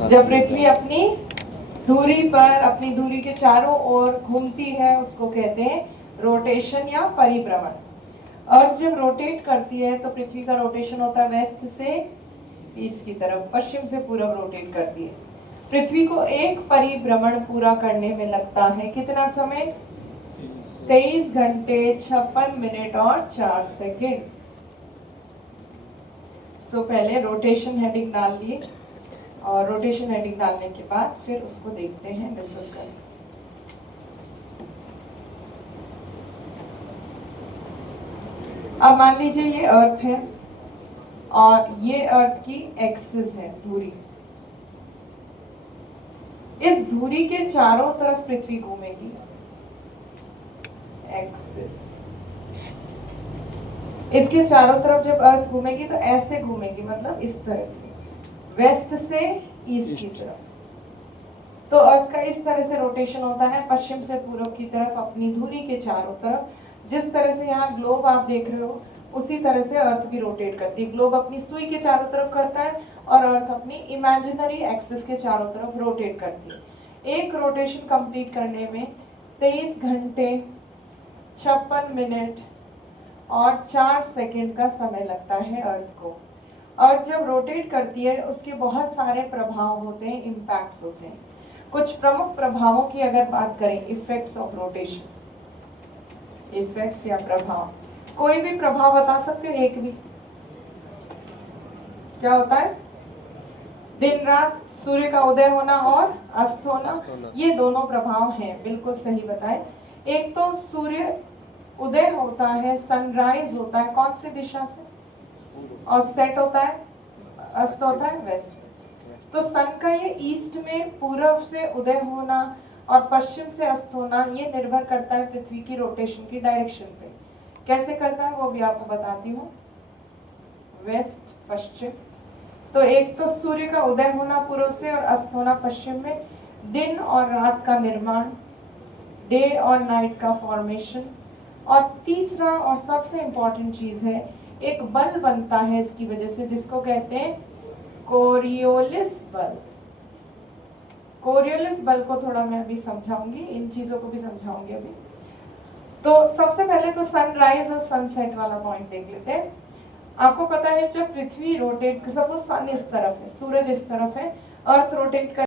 जब पृथ्वी अपनी धुरी पर अपनी धुरी के चारों ओर घूमती है उसको कहते हैं रोटेशन या परिभ्रमण। अर्थ जब रोटेट करती है तो पृथ्वी का रोटेशन होता है वेस्ट से ईस्ट की तरफ, पश्चिम से पूर्व रोटेट करती है। पृथ्वी को एक परिभ्रमण पूरा करने में लगता है कितना समय? 23 घंटे 56 मिनट और 4 सेकेंड। सो पहले रोटेशन हेडिंग डाल लिए और रोटेशन हेडिंग डालने के बाद फिर उसको देखते हैं, डिस्कस करें। अब मान लीजिए ये अर्थ है और ये अर्थ की एक्सिस है धुरी। इस धुरी के चारों तरफ पृथ्वी घूमेगी, एक्सिस। इसके चारों तरफ जब अर्थ घूमेगी तो ऐसे घूमेगी, मतलब इस तरह से, वेस्ट से ईस्ट की तरफ। तो अर्थ का इस तरह से रोटेशन होता है पश्चिम से पूर्व की तरफ अपनी धुरी के चारों तरफ। जिस तरह से यहाँ ग्लोब आप देख रहे हो उसी तरह से अर्थ भी रोटेट करती है। ग्लोब अपनी सुई के चारों तरफ करता है और अर्थ अपनी इमेजिनरी एक्सिस के चारों तरफ रोटेट करती है। एक रोटेशन कंप्लीट करने में 23 घंटे 56 मिनट और 4 सेकंड का समय लगता है अर्थ को। अर्थ जब रोटेट करती है उसके बहुत सारे प्रभाव होते हैं, इम्पैक्ट्स होते हैं। कुछ प्रमुख प्रभावों की अगर बात करें, इफेक्ट्स ऑफ रोटेशन, इफेक्ट्स या प्रभाव, कोई भी प्रभाव बता सकते हो? एक भी। क्या होता है? दिन रात, सूर्य का उदय होना और अस्त होना, ये दोनों प्रभाव हैं। बिल्कुल सही बताए। एक तो सूर्य उदय होता है, सनराइज होता है कौन सी दिशा से, और सेट होता है, अस्त होता है वेस्ट। तो सन का ये ईस्ट में पूर्व से उदय होना और पश्चिम से अस्त होना, ये निर्भर करता है पृथ्वी की रोटेशन की डायरेक्शन पे। कैसे करता है वो भी आपको बताती हूँ। वेस्ट पश्चिम, तो एक तो सूर्य का उदय होना पूर्व से और अस्त होना पश्चिम में, दिन और रात का निर्माण, डे और नाइट का फॉर्मेशन, और तीसरा और सबसे इम्पोर्टेंट चीज है, एक बल बनता है इसकी वजह से जिसको कहते हैं कोरियोलिस बल। कोरियोलिस बल को थोड़ा मैं अभी समझाऊंगी, इन चीजों को भी समझाऊंगी अभी। तो सबसे पहले तो सनराइज और सनसेट वाला पॉइंट देख लेते हैं। आपको पता है जब पृथ्वी रोटेट, सपोज सन इस तरफ है, सूरज इस तरफ है, अर्थ रोटेट कर